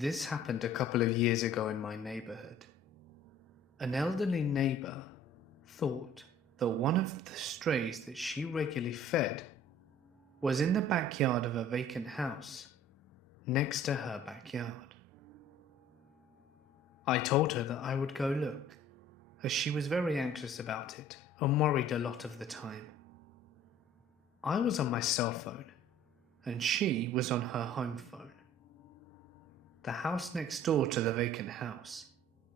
This happened a couple of years ago in my neighborhood. An elderly neighbor thought that one of the strays that she regularly fed was in the backyard of a vacant house next to her backyard. I told her that I would go look, as she was very anxious about it and worried a lot of the time. I was on my cell phone and she was on her home phone. The house next door to the vacant house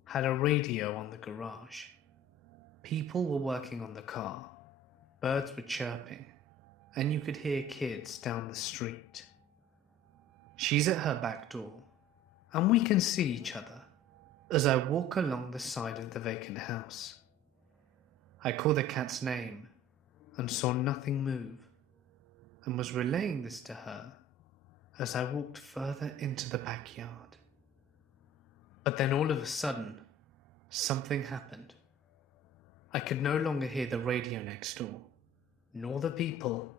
had a radio on the garage. People were working on the car, birds were chirping, and you could hear kids down the street. She's at her back door, and we can see each other as I walk along the side of the vacant house. I call the cat's name and saw nothing move, and was relaying this to her as I walked further into the backyard. But then all of a sudden, something happened. I could no longer hear the radio next door, nor the people,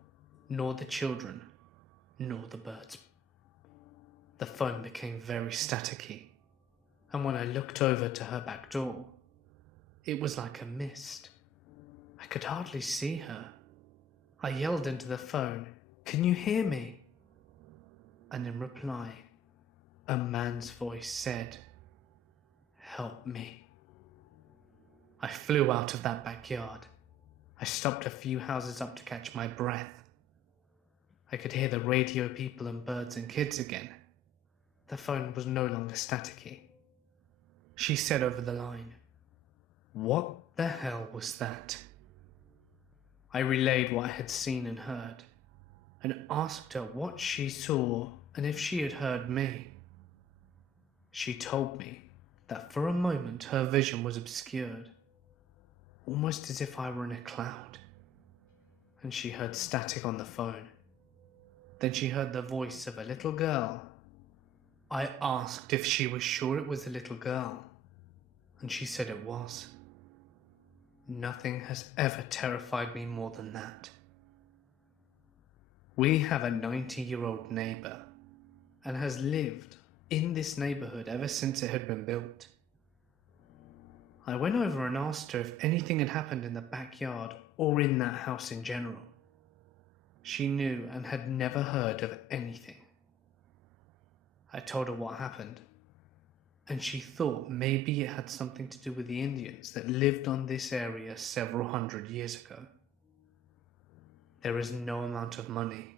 nor the children, nor the birds. The phone became very staticky, and when I looked over to her back door, it was like a mist. I could hardly see her. I yelled into the phone, "Can you hear me?" And in reply, a man's voice said, "Help me." I flew out of that backyard. I stopped a few houses up to catch my breath. I could hear the radio people and birds and kids again. The phone was no longer staticky. She said over the line, "What the hell was that?" I relayed what I had seen and heard, and asked her what she saw and if she had heard me. She told me that for a moment her vision was obscured, almost as if I were in a cloud, and she heard static on the phone. Then she heard the voice of a little girl. I asked if she was sure it was a little girl, and she said it was. Nothing has ever terrified me more than that. We have a 90-year-old neighbor and has lived in this neighborhood ever since it had been built. I went over and asked her if anything had happened in the backyard or in that house in general. She knew and had never heard of anything. I told her what happened, and she thought maybe it had something to do with the Indians that lived on this area several hundred years ago. There is no amount of money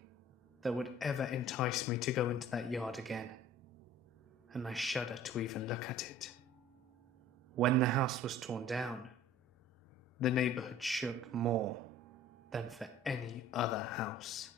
that would ever entice me to go into that yard again, and I shudder to even look at it. When the house was torn down, the neighborhood shook more than for any other house.